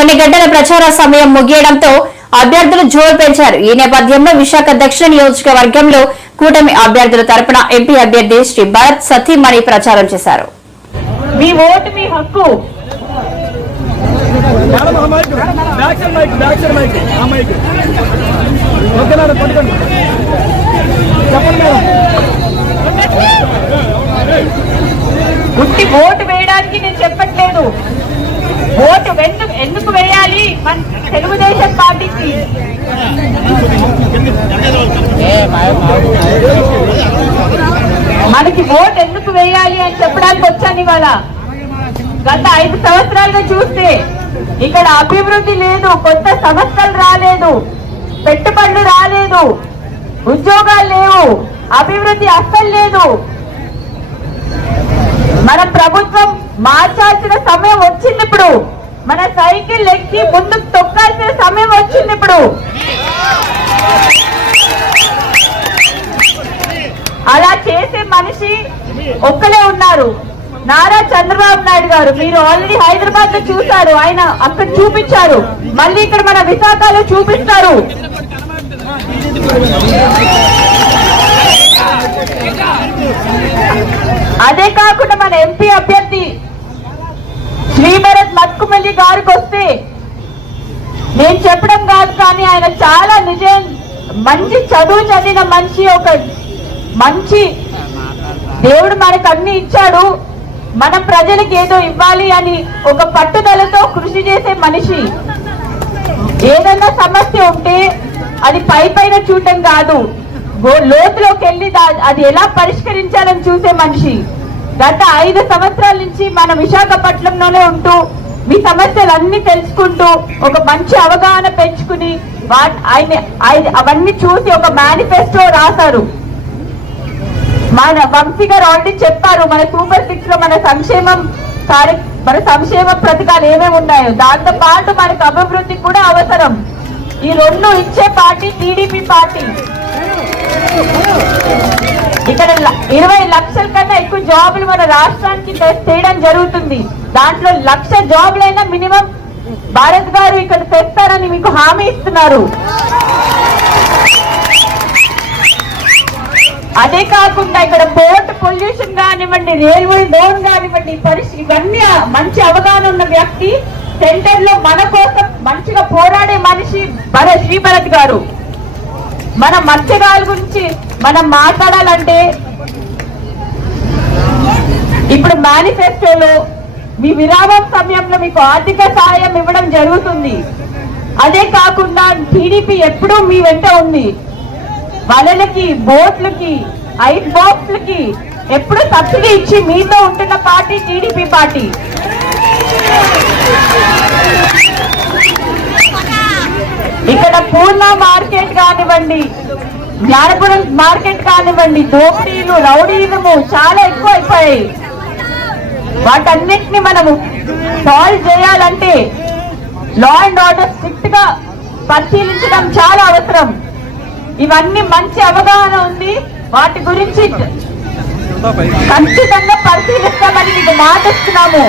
కొన్ని గంటల ప్రచార సమయం ముగియడంతో అభ్యర్థులు జోరు పెంచారు ఈ నేపథ్యంలో విశాఖ దక్షిణ నియోజకవర్గంలో కూటమి అభ్యర్థుల తరపున ఎంపీ అభ్యర్థి శ్రీ భరత్ సతీమణి ప్రచారం చేశారు మీ ఓటు మీ హక్కు మనకి ఓట్ ఎందుకు వేయాలి అని చెప్పడానికి వచ్చాను ఇవాళ గత ఐదు సంవత్సరాలుగా చూస్తే ఇక్కడ అభివృద్ధి లేదు కొత్త సంస్థలు రాలేదు పెట్టుబడులు రాలేదు ఉద్యోగాలు లేవు అభివృద్ధి అస్సలు లేదు మన ప్రభుత్వం మార్చాల్సిన సమయం వచ్చింది ఇప్పుడు మన సైకిల్ ఎక్కి ముందుకు తొక్కాల్సిన సమయం వచ్చింది ఇప్పుడు అలా చేసే మనిషి ఒక్కలే ఉన్నారు నారా చంద్రబాబు నాయుడు గారు మీరు ఆల్రెడీ హైదరాబాద్ లో చూశారు ఆయన అక్కడ చూపించారు మళ్ళీ ఇక్కడ మన విశాఖలో చూపిస్తారు రెడ్డి గారికి వస్తే నేను చెప్పడం కాదు కానీ ఆయన చాలా నిజం మంచి చదువు చదివిన మంచి ఒక మంచి దేవుడు మనకు అన్ని ఇచ్చాడు మన ప్రజలకు ఏదో ఇవ్వాలి అని ఒక పట్టుదలతో కృషి చేసే మనిషి ఏదైనా సమస్య ఉంటే అది పై పైన చూడటం కాదు లోతులోకి వెళ్ళి అది ఎలా పరిష్కరించాలని చూసే మనిషి గత ఐదు సంవత్సరాల నుంచి మన విశాఖపట్నంలోనే ఉంటూ మీ సమస్యలన్నీ తెలుసుకుంటూ ఒక మంచి అవగాహన పెంచుకుని ఆయన అవన్నీ చూసి ఒక మేనిఫెస్టో రాశారు మన వంశీ గారు ఆల్రెడీ చెప్పారు మన సూపర్ సిక్స్ లో మన సంక్షేమం కార్య మన సంక్షేమ పథకాలు ఏమేమి ఉన్నాయో దాంతో పాటు మనకు అభివృద్ధి కూడా అవసరం ఈ రెండు ఇచ్చే పార్టీ టీడీపీ పార్టీ ఇక్కడ ఇరవై లక్షల కన్నా ఎక్కువ జాబులు మన రాష్ట్రానికి చేయడం జరుగుతుంది దాంట్లో లక్ష జాబ్లైనా మినిమం భారత్ గారు ఇక్కడ తెస్తారని మీకు హామీ ఇస్తున్నారు అదే కాకుండా ఇక్కడ పోర్ట్ పొల్యూషన్ కానివ్వండి రైల్వే డోన్ కానివ్వండి పరిస్థితి ఇవన్నీ మంచి అవగాహన ఉన్న వ్యక్తి సెంటర్ లో మన కోసం మంచిగా పోరాడే మనిషి మన శ్రీభరత్ గారు మన మత్స్యకారుల గురించి మనం మాట్లాడాలంటే ఇప్పుడు మేనిఫెస్టోలో మీ విరామం సమయంలో మీకు ఆర్థిక సహాయం ఇవ్వడం జరుగుతుంది అదే కాకుండా టీడీపీ ఎప్పుడూ మీ వెంట ఉంది వలలకి బోట్లకి ఐస్ బాక్స్లకి ఎప్పుడు సబ్సిడీ ఇచ్చి మీతో ఉంటున్న పార్టీ టీడీపీ పార్టీ ఇక్కడ పూర్ణ మార్కెట్ కానివ్వండి జ్ఞానపురం మార్కెట్ కానివ్వండి దోపిడీలు రౌడీలు చాలా ఎక్కువ అయిపోయాయి వాటన్నింటినీ మనము సాల్వ్ చేయాలంటే లా అండ్ ఆర్డర్ స్ట్రిక్ట్ గా పరిశీలించడం చాలా అవసరం ఇవన్నీ మంచి అవగాహన ఉంది వాటి గురించి ఖచ్చితంగా పరిశీలిస్తామని మీకు మాటిస్తున్నాము